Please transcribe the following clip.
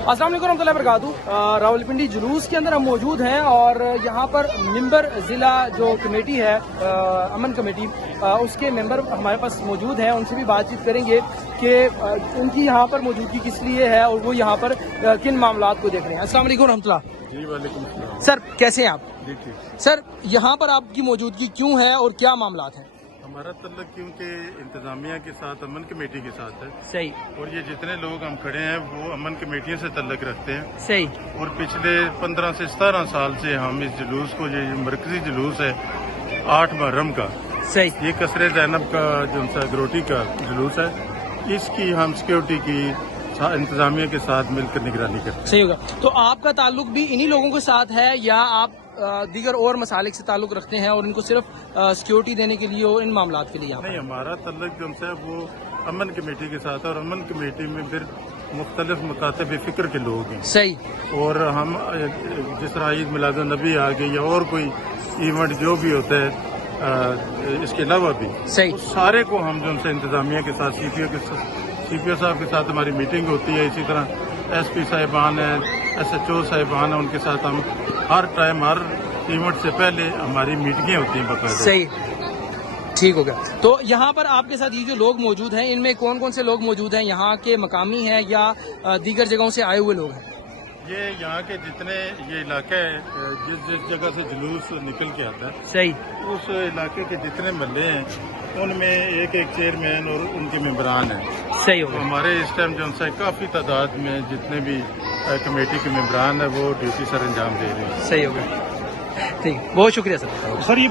अस्सलाम वालेकुम रहमतुल्लाहि व बरकातहू। रावलपिंडी जुलूस के अंदर हम मौजूद हैं और यहाँ पर मेंबर ज़िला जो कमेटी है अमन कमेटी उसके मेंबर हमारे पास मौजूद हैं। उनसे भी बातचीत करेंगे कि उनकी यहाँ पर मौजूदगी किस लिए है और वो यहाँ पर किन मामलात को देख रहे हैं। अस्सलाम वालेकुम रहमतुल्लाह। जी वालेकुम सलाम। सर कैसे हैं आप? जी ठीक। सर यहाँ पर आपकी मौजूदगी क्यों है और क्या मामलात हैं? हमारा तल्लक क्योंकि इंतजामिया के साथ अमन कमेटी के साथ है। सही। और ये जितने लोग हम खड़े हैं वो अमन कमेटियों से तल्लक रखते हैं। सही। और पिछले 15 से 17 साल से हम इस जुलूस को, ये मरकजी जुलूस है 8 मुहर्रम का, सही। ये कसरे ज़ैनब का जो अगरोटी का जुलूस है, इसकी हम सिक्योरिटी की इंतजामिया के साथ मिलकर निगरानी करते हैं। सही होगा। तो आपका ताल्लुक भी इन्हीं लोगों के साथ है या आप दीगर और मसालिक से ताल्लुक रखते हैं और इनको सिर्फ सिक्योरिटी देने के लिए और इन मामलात के लिए? नहीं, हमारा तल्लुक जो है वो अमन कमेटी के साथ है और अमन कमेटी में फिर मुख्तलिफ मुकातब फिक्र के लोग हैं। सही। और हम जिस तरह ईद मिलादुन नबी आ गई या और कोई इवेंट जो भी होता है इसके अलावा भी सही, सारे को हम जो उनसे इंतजामिया के साथ सीपीओ साहब के साथ हमारी मीटिंग होती है। इसी तरह एसपी साहिबान है, SHO साहिबान है, उनके साथ हम हर टाइम हर इवेंट से पहले हमारी मीटिंगें होती हैं बाकायदा। सही, ठीक हो गया। तो यहाँ पर आपके साथ ये जो लोग मौजूद हैं इनमें कौन कौन से लोग मौजूद हैं? यहाँ के मकामी हैं या दीगर जगहों से आए हुए लोग हैं? ये यहाँ के जितने ये इलाका है जिस जगह से जुलूस निकल के आता है, सही, उस इलाके के जितने महल्ले हैं उनमें एक एक चेयरमैन और उनके मेंबरान हैं। सही हो तो गया। हमारे इस टाइम जो है काफी तादाद में जितने भी कमेटी के मेंबरान है वो ड्यूटी सर अंजाम दे रहे हैं। सही हो गया। ठीक, बहुत शुक्रिया सर। सर ये